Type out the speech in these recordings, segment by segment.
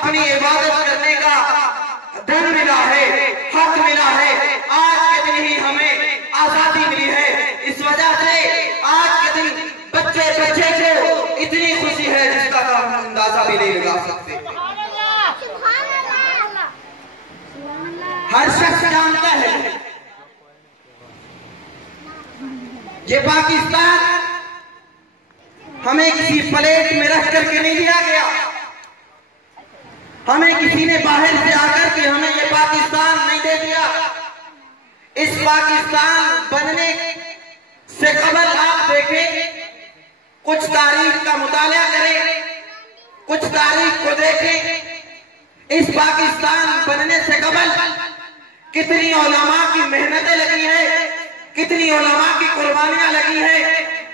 अपनी इबादत करने का धन मिला है, हक मिला है। आज के दिन ही हमें आजादी मिली है। इस वजह से आज के दिन बच्चे को इतनी खुशी है जिसका हम अंदाजा भी नहीं लगा सकते। हर शख्स जानता है ये पाकिस्तान हमें किसी प्लेट में रख करके नहीं दिया गया। हमें किसी ने बाहर से आकर के हमें ये पाकिस्तान नहीं दे दिया। इस पाकिस्तान बनने से कबल आप देखें, कुछ तारीख का मुताला करें, कुछ तारीख को देखें। इस पाकिस्तान बनने से कबल कितनी उलमा की मेहनतें लगी है, कितनी उलमा की कुर्बानियां लगी है,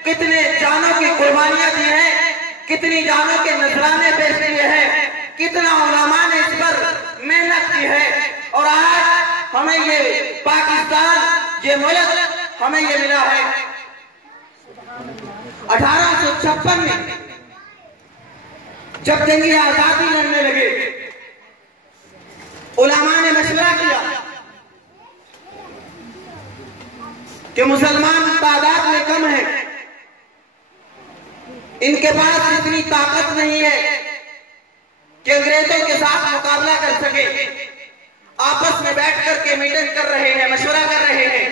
कितने जानों की कुर्बानियां दी है, कितनी जानों के नजराने पेश किए हैं, कितना उलमा ने इस पर मेहनत की है। और आज हमें ये पाकिस्तान, ये मुल्क हमें ये मिला है। 1856 में जब जंगी आजादी लड़ने लगे, उलमा ने मशवरा किया कि मुसलमान तादाद में कम है, इनके पास इतनी ताकत नहीं है कि अंग्रेजों के साथ मुकाबला कर सके। आपस में बैठ करके मीटिंग कर रहे हैं, मशवरा कर रहे हैं।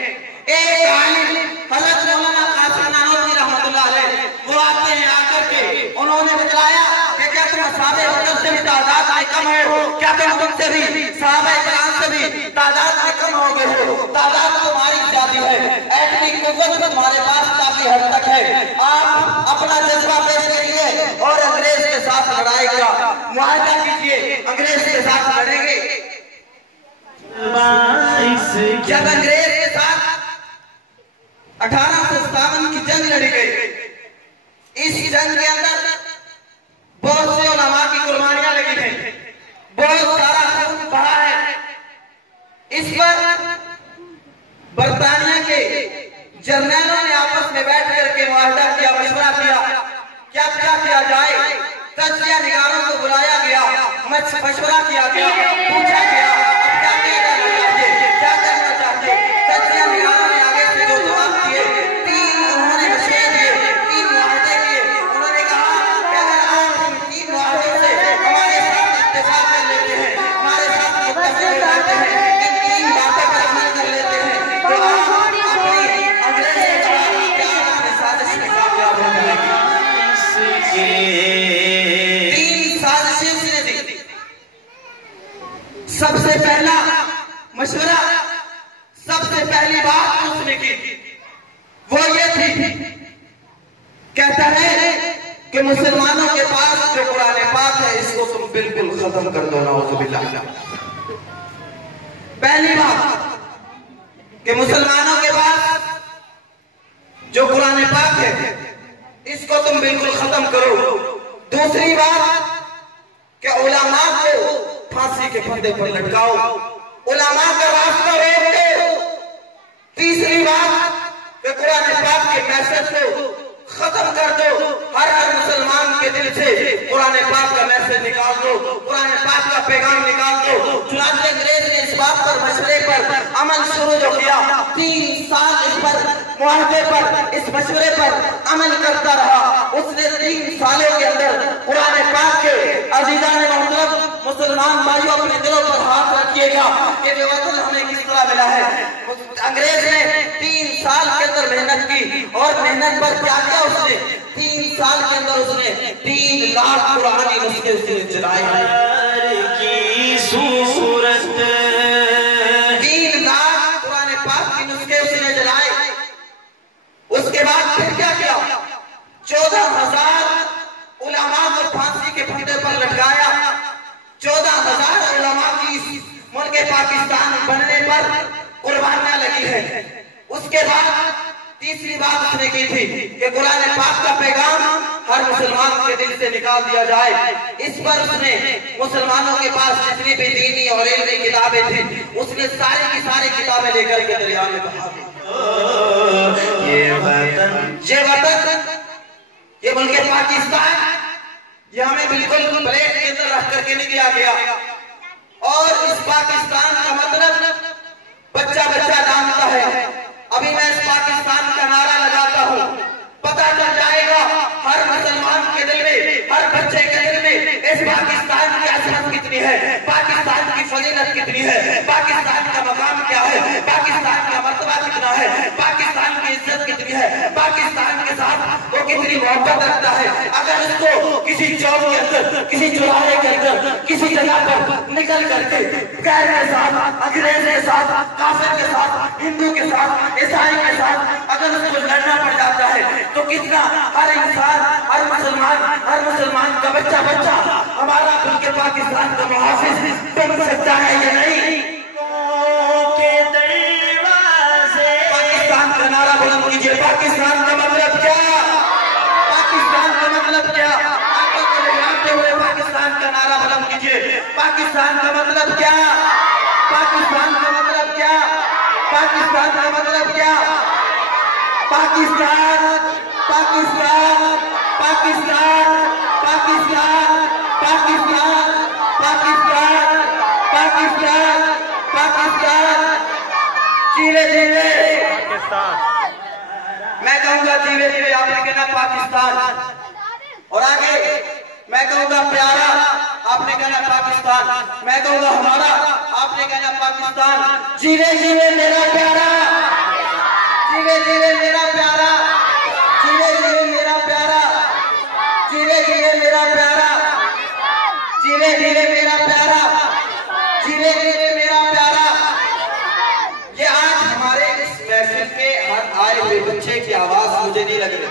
एक आलिम हज़रत मौलाना कासिम नानोतवी रहमतुल्लाह अलैह वो आते हैं, आकर के उन्होंने बताया कि क्या तुम साहबे बकर से भी तादाद में कम है, क्या तुम तुमसे भी साहबे किराम से भी तादाद में कम हो गए हो। तादाद तुम्हारी ज्यादा है, एटमी कुव्वत तुम्हारे पास काफी हद तक है। आप अपना जज्बा पेश करिए और अंग्रेज के साथ लड़ाई का मुआहदा कीजिए। अंग्रेज के साथ लड़ेंगे। जब अंग्रेज के साथ 1857 की जंग लड़ी गई, इस जंग के अंदर बहुत से उलमा की कुर्बानियां लगी हैं, बहुत सारा खून बहा है। इस पर बरतानिया के जर्नलों ने आपस में बैठ करके मुआहदा किया, मशवरा किया क्या क्या किया जाए। तज्जिया निगारों को बुलाया गया, मशवरा किया गया, पूछा गया अब क्या किया जाना चाहिए, क्या करना चाहिए। तज्जिया निगारों ने आगे से जो जवाब दिए, उन्होंने मशवरे दिए, 3 मुआहदे किए। उन्होंने कहा कि अगर आप इन 3 मुआहदों से हमारे साथ इत्तेफाक कर लेते हैं, हमारे साथ मुत्तफिक हो जाते हैं, इन 3 बातों पर अमल कर लेते हैं, तो आप अपनी अंग्रेज के खिलाफ क्या अपनी साजिश में कामयाब हो जाएंगे। 3 साजिशें उसने दी। सबसे पहला मशवरा, सबसे पहली बात उसने की वो ये थी, कहता है कि मुसलमानों के पास जो कुरान पाक है इसको तुम बिल्कुल खत्म कर दो। नाउज़ुबिल्लाह। पहली बात कि मुसलमानों के पास जो कुरान पाक है इसको तुम बिल्कुल खत्म करो। दूसरी बात कि उलमा को फांसी के फंदे पर लटकाओ, उलमा का रास्ता रोक दो। तीसरी बात कि कुरान पाक के मैसेज को खत्म कर दो। हर मुसलमान के दिल से कुरान पाक का मैसेज निकाल दो, कुरान पाक का पैगाम निकाल दो। चुनांचे अंग्रेज ने इस बात पर, मशवरे पर अमल शुरू जो किया, 3 साल इस पर मुआहदे पर, इस मशवरे पर अमल करता रहा। उसने 3 सालों के अंदर कुरान पाक के अज़ीज़ान मोहतरम मुसलमान भाइयों अपने दिलों पर हाथ रखिएगा कि ये वतन हमें किस तरह मिला है। अंग्रेज ने 3 साल के अंदर मेहनत की और मेहनत पर क्या किया उसने, 3 साल के अंदर उसने 3 लाख कुरानी नुस्खे उसने चलाए हैं। 3 लाख कुरान पाक की नुस्खे उसने चलाए। उसके बाद फिर क्या किया, 14,000 उलमा को फांसी के फंदे पर लटकाया। 14,000 उलमा की मुल्क पाकिस्तान बनने पर कुर्बानियां लगी है। उसके बाद तीसरी बात उसने की थी कि कुरान पाक का पैगाम हर मुसलमान के दिल से निकाल दिया जाए। इस पर उसने मुसलमानों के पास जितनी भी दीनी और इल्मी किताबें थी उसने सारी की सारी किताबें लेकर के दरिया में बहा दी। ये वतन, ये मुल्क पाकिस्तान, ये हमें बिल्कुल प्लेट के अंदर रख कर करके नहीं दिया गया। और इस पाकिस्तान का मतलब बच्चा बच्चा जानता है। अभी मैं इस पाकिस्तान का नारा लगाता हूँ, पता चल जाएगा हर मुसलमान के दिल में, हर बच्चे के दिल में इस पाकिस्तान की अजमत कितनी है, पाकिस्तान की फजीलत कितनी है, पाकिस्तान का मकाम क्या है, पाकिस्तान का मर्तबा कितना है, पाकिस्तान की इज्जत कितनी है, पाकिस्तान के साथ वो कितनी मोहब्बत रखता है। अगर उसको किसी चौक के अंदर, किसी चौराहे के अंदर, किसी जगह पर निकल करके गैर के साथ, अंग्रेज के साथ, काफिर के साथ, हिंदू के साथ, ईसाई के साथ अगर उसको लड़ना पड़ जाता है तो कितना हर इंसान, हर मुसलमान का बच्चा बच्चा हमारा खुल के पाकिस्तान का मुहाफिज बन सकता है या नहीं? पाकिस्तान का नारा बुलंद कीजिए। पाकिस्तान का मतलब क्या? पाकिस्तान का मतलब क्या? जानते हुए पाकिस्तान का नारा बुलंद कीजिए। पाकिस्तान का मतलब क्या? पाकिस्तान का मतलब क्या? पाकिस्तान का मतलब क्या? पाकिस्तान, पाकिस्तान, पाकिस्तान, पाकिस्तान, पाकिस्तान, पाकिस्तान, पाकिस्तान, पाकिस्तान, जीवे जीवे पाकिस्तान। मैं कहूँगा जीवे जीवे, आपने कहना पाकिस्तान। और आगे मैं कहूँगा प्यारा, आपने कहना पाकिस्तान। मैं कहूँगा हमारा, आपने कहना पाकिस्तान। जीवे जीवे मेरा प्यारा, जीवे जीवे मेरा प्यारा, जीवे जीवे मेरा प्यारा, जीवे जीवे मेरा प्यारा, जीवे जीवे मेरा प्यारा, जीवे जीवे मेरा प्यारा। ये आज हमारे इस महफिल के हर आए हुए बच्चे की आवाज मुझे नहीं लग रही।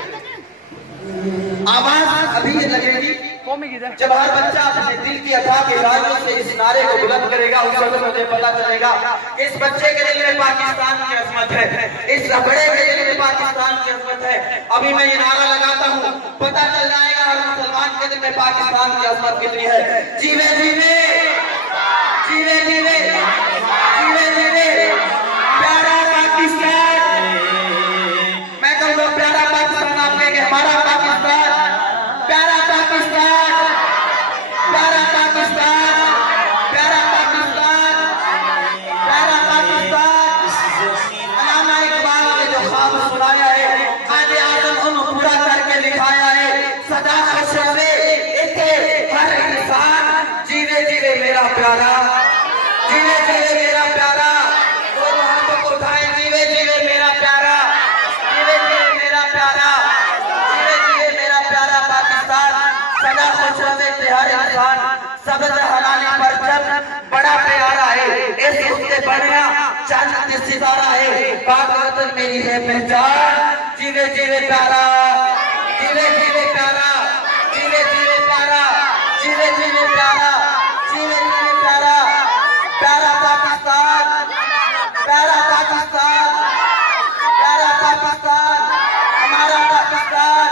आवाज अभी ये लगेगी जब हर बच्चा अपने दिल की अथाह गहराइयों से इस नारे को बुलंद करेगा। उस वक्त मुझे पता चलेगा इस बच्चे के दिल में पाकिस्तान की अजमत है, इस बड़े के दिल में पाकिस्तान की अजमत है। अभी मैं ये नारा लगाता हूँ, पता चल जाएगा हर मुसलमान के दिल में पाकिस्तान की अजमत कितनी है। जीवे जीवे, जीवे जीवे, जीवे जीवे प्यारा पाकिस्तान। मैं कहूँगा प्यारा पाकिस्तान, आप कहेंगे हमारा पाकिस्तान, प्यारा पाकिस्तान, प्यारा पाकिस्तान, प्यारा पाकिस्तान, प्यारा पाकिस्तान। अल्लामा इकबाल ने जो ख्वाब सुनाया है, कायदे आज़म उन्हें पूरा करके दिखाया है। सदा खुश रहे इसे हर इंसान, जीवे जीवे मेरा प्यारा, जीवे जीवे मेरा प्यारा। दोनों हाथों को उठाए, जीवे जीवे मेरा प्यारा, जीवे जीवे मेरा प्यारा, जीवे जीवे मेरा प्यारा पाकिस्तान। सदा खुश रहे हर इंसान, सबसे हलाली परचम बड़ा प्यारा है, इस उससे बढ़िया चांद सितारा है। पाक वतन मेरी है पहचान, जीवे जीवे प्यारा, जीवे जीवे प्यारा, जीवे जीवे प्यारा, जीवे जीवे प्यारा, जीवे जीवे प्यारा, प्यारा पाकिस्तान, प्यारा पाकिस्तान, प्यारा पाकिस्तान, हमारा पाकिस्तान।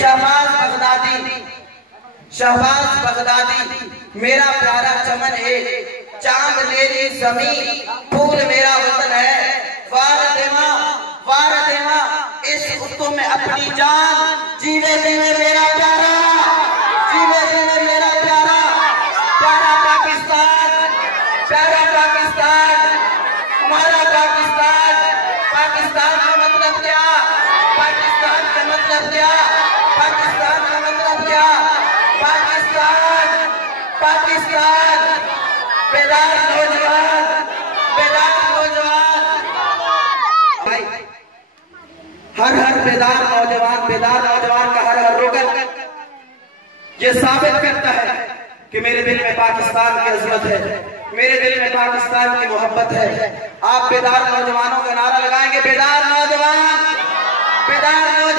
शहबाज बगदादी, शहबाज बगदादी मेरा प्यारा चमन है, चांद मेरी जमीन, फूल मेरा वतन है। वार देवा, वार देवा इस उसको में अपनी जान, जीवे जीवे मेरा प्यारा, जीवे जीवे मेरा प्यारा, प्यारा पाकिस्तान, प्यारा पाकिस्तान, हमारा पाकिस्तान। पाकिस्तान का मतलब क्या? पाकिस्तान का मतलब क्या? पाकिस्तान का मतलब क्या? पाकिस्तान, पाकिस्तान, बेदार नौजवान, बेदार नौजवान, हर हर बेदार नौजवान का हर हर रोगन ये साबित करता है कि मेरे दिल में पाकिस्तान की अजमत है, मेरे दिल में पाकिस्तान की मोहब्बत है। आप बेदार नौजवानों का नारा लगाएंगे, बेदार नौजवान, बेदार नौजवान।